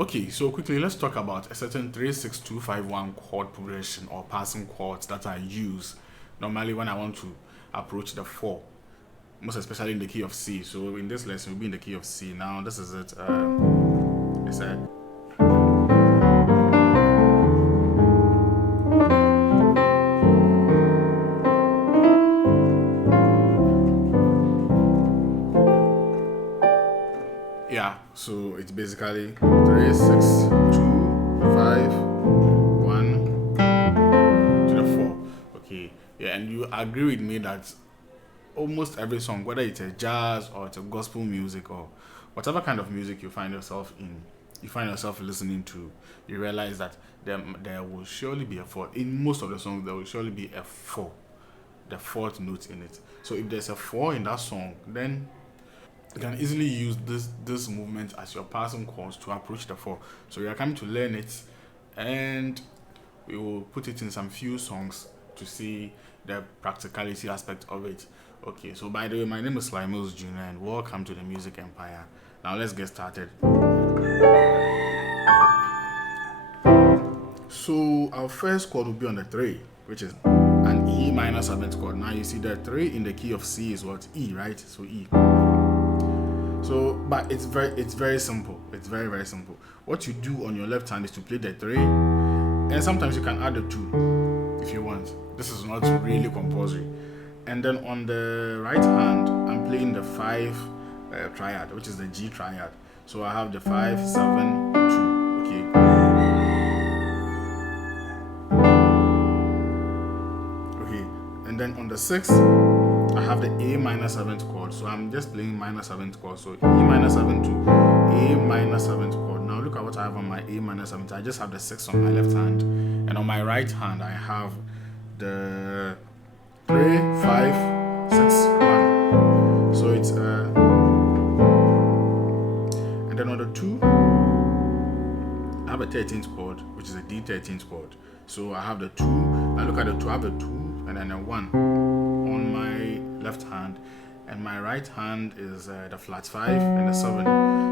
Okay, so quickly let's talk about a certain 36251 chord progression or passing chords that I use normally when I want to approach the 4, most especially in the key of C. So in this lesson, we'll be in the key of C. Now this is it. It's a yeah. So it's basically 36251 to the 4. Okay, yeah, and you agree with me that almost every song, whether it's a jazz or it's a gospel music or whatever kind of music you find yourself in, you find yourself listening to, you realize that there will surely be a fourth. In most of the songs, there will surely be a four, the fourth note in it. So if there's a four in that song, then you can easily use this movement as your passing chords to approach the four. So you are coming to learn it, and we will put it in some few songs to see the practicality aspect of it. Okay, so by the way, my name is Slimos Jr. and welcome to the Music Empire. Now let's get started. So our first chord will be on the 3, which is an E minor 7th chord. Now you see the 3 in the key of C is what? E, right? So E. So, but it's very simple. It's very simple. What you do on your left hand is to play the 3, and sometimes you can add the 2 if you want. This is not really compulsory. And then on the right hand, I'm playing the 5 triad, which is the G triad. So I have the 5, 7, 2. Okay. Okay. And then on the 6, I have the A minor 7th chord. So I'm just playing minor 7th chord. So E minor 7 to A minor 7th chord. Now look at what I have on my A minor 7th. I just have the 6 on my left hand. And on my right hand, I have the 3, 5, 6, 1. So it's and then on the 2, I have a 13th chord, which is a D13th chord. So I have the 2. I look at the 2, I have the 2 and then a 1 on my left hand, and my right hand is the flat 5 and the 7.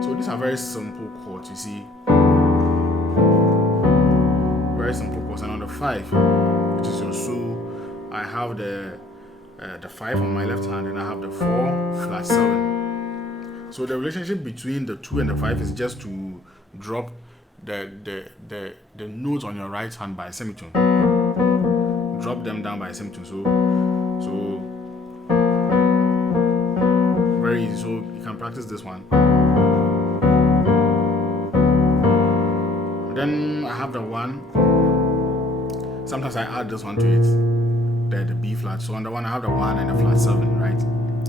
So these are very simple chords, you see. Very simple chords. And on the 5, which is your So, I have the 5 on my left hand, and I have the 4 flat 7. So the relationship between the 2 and the 5 is just to drop the notes on your right hand by a semitone. Drop them down by a semitone. So very easy. So you can practice this one. Then I have the 1. Sometimes I add this one to it. The B flat. So on the 1 I have the 1 and the flat 7, right?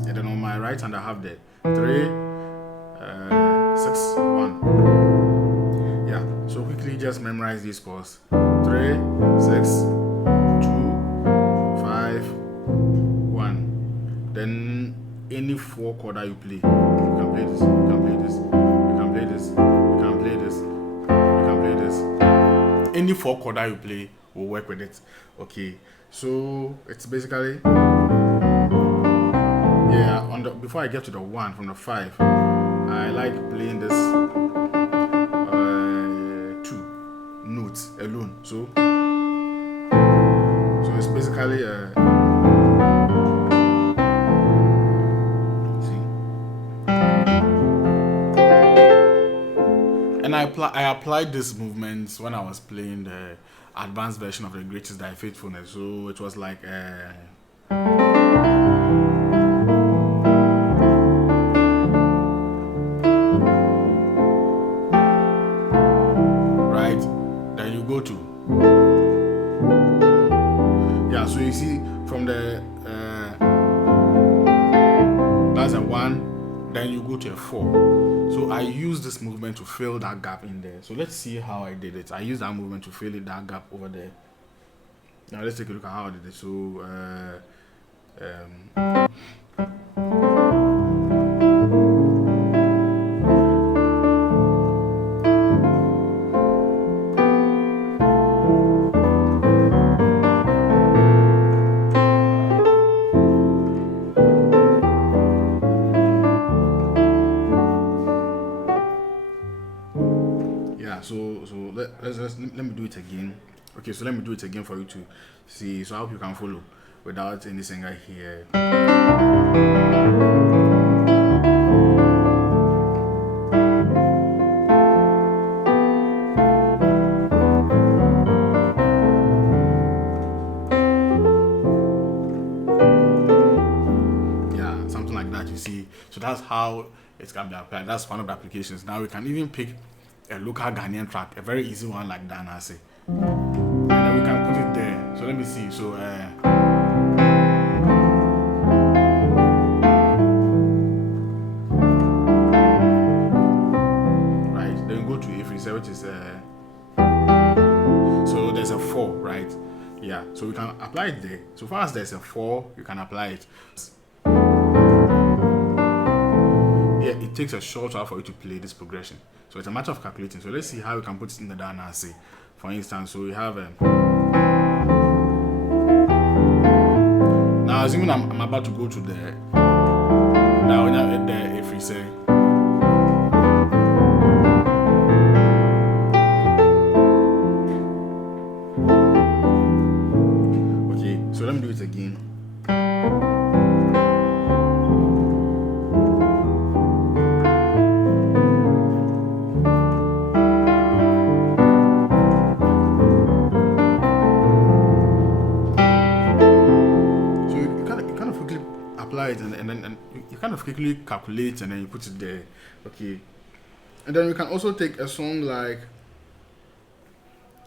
And then on my right hand I have the 3, 6, 1. Yeah. So quickly just memorize these chords. 3, 6, 2, 5, 1. Then any 4 chord that you play, you can play this, you can play this, you can play this, you can play this, you can play this. Any 4 chord that you play will work with it. Okay. So it's basically before I get to the 1 from the 5, I like playing this 2 notes alone. So it's basically see, and I applied this movements when I was playing the advanced version of the Greatest Thy Faithfulness. So it was like right, then you go to, yeah, so you see from the that's a 1, then you go to a 4. So I use this movement to fill that gap in there. So let's see how I did it. I used that movement to fill that gap over there. Now let's take a look at how I did it. So Yeah, so let me do it again. Okay, so let me do it again for you to see. So I hope you can follow without any singer here. Yeah, something like that, you see. So that's how it can be applied. That's one of the applications. Now we can even pick a local Ghanaian track, a very easy one like that, I say. And then we can put it there. So let me see. So right, then go to A3, which is so there's a 4, right? Yeah, so we can apply it there. So far as there's a 4, you can apply it. Yeah, it takes a short while for you to play this progression. So it's a matter of calculating. So let's see how we can put it in the down and see. For instance, so we have now assuming I'm about to go to the down there if we say. Okay, so let me do it again. It and then you kind of quickly calculate and then you put it there. Okay, and then we can also take a song like,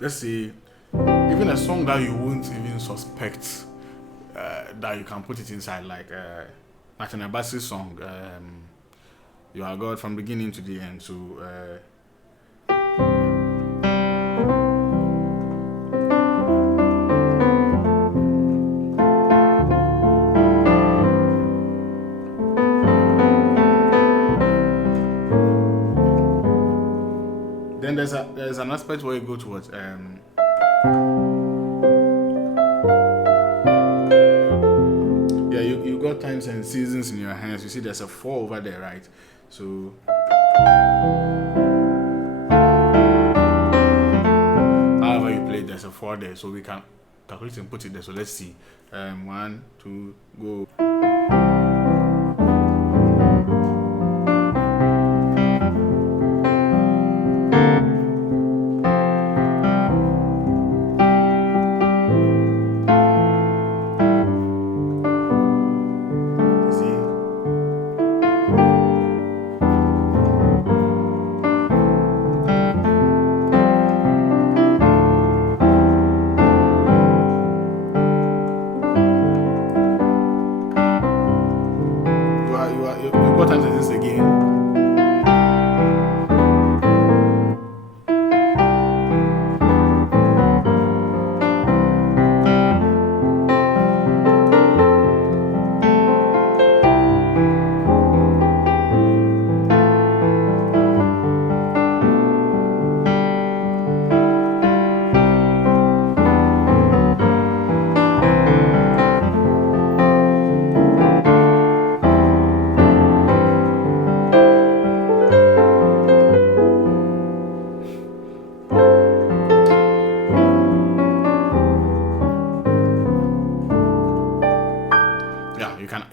let's say, even a song that you won't even suspect that you can put it inside, like Martin Abasi's song, You Are God from beginning to the end. So then there's an aspect where you go towards yeah, you got times and seasons in your hands. You see there's a 4 over there, right? So however you play, there's a 4 there, so we can calculate and put it there. So let's see. 1, 2, go. What time is this again?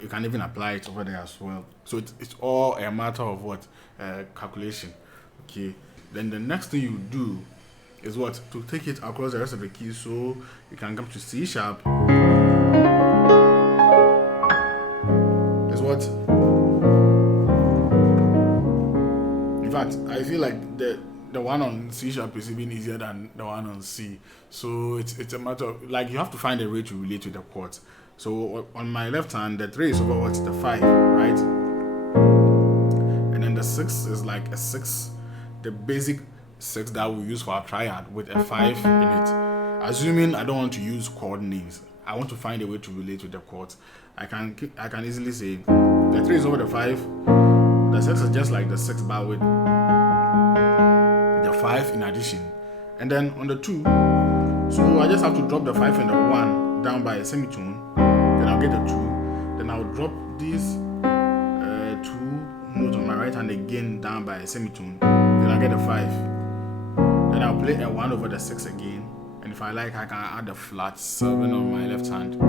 You can even apply it over there as well. So it's all a matter of what calculation. Okay. Then the next thing you do is what, to take it across the rest of the keys. So you can come to C sharp. Is what. In fact, I feel like the one on C sharp is even easier than the one on C. So it's a matter of, like, you have to find a way to relate to the chords. So on my left hand, the 3 is over what's the 5, right? And then the 6 is like a 6, the basic 6 that we use for our triad with a 5 in it. Assuming I don't want to use chord names, I want to find a way to relate with the chords. I can easily say the 3 is over the 5, the 6 is just like the 6 bar with the 5 in addition. And then on the 2, so I just have to drop the 5 and the 1 down by a semitone. Then I'll get a 2. Then I'll drop these 2 notes on my right hand again down by a semitone. Then I'll get a 5. play a 1 over the 6 again, and if I like, I can add the flat 7 on my left hand.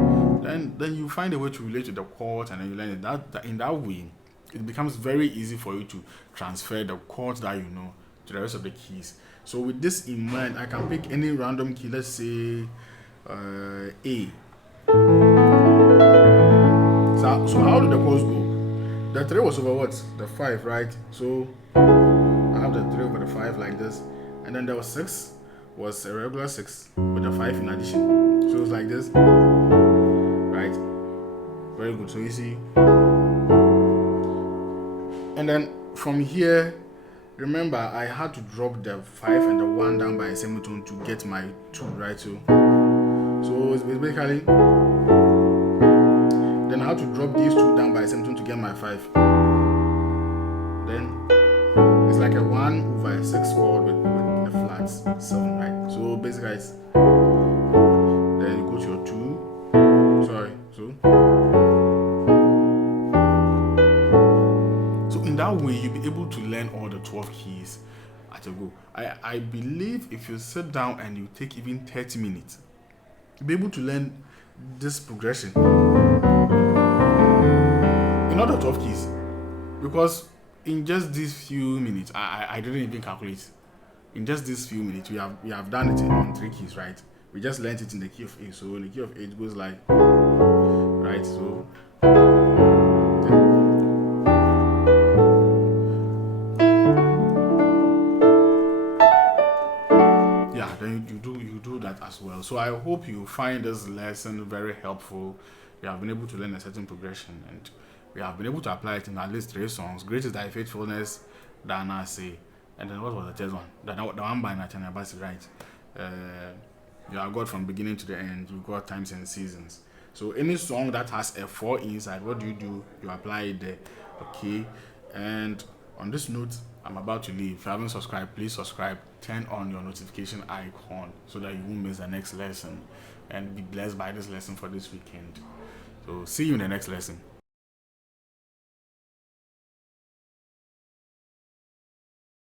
Then you find a way to relate to the chords, and then you learn it. That in that way, it becomes very easy for you to transfer the chords that you know to the rest of the keys. So with this in mind, I can pick any random key. Let's say A. So how did the chords go? The 3 was over what? The 5, right? So I have the 3 over the 5 like this, and then there was 6 was a regular 6 with the 5 in addition. So it's like this, right? Very good. So you see, and then from here, remember I had to drop the 5 and the 1 down by a semitone to get my 2, right? So it's basically, then I had to drop these 2 down by a semitone to get my 5. Then it's like a 1 over a 6 chord with the flats 7, right? So basically it's, then you go to your 2. Sorry, so in that way you'll be able to learn all the 12 keys at a go. I believe if you sit down and you take even 30 minutes, you'll be able to learn this progression in all the 12 keys, because in just these few minutes, I didn't even calculate. In just these few minutes, we have done it on 3 keys, right? We just learned it in the key of A. So in the key of A, it goes like, right? So yeah, then you do that as well. So I hope you find this lesson very helpful. We have been able to learn a certain progression, and we have been able to apply it in at least 3 songs. Great is Thy Faithfulness, Dana Say, and then what was the third one? The one by Nathan Abasi, right? You have got from beginning to the end. You got Times and Seasons. So any song that has a 4 inside, what do? You apply it there, okay? And on this note, I'm about to leave. If you haven't subscribed, please subscribe. Turn on your notification icon so that you won't miss the next lesson, and be blessed by this lesson for this weekend. So see you in the next lesson.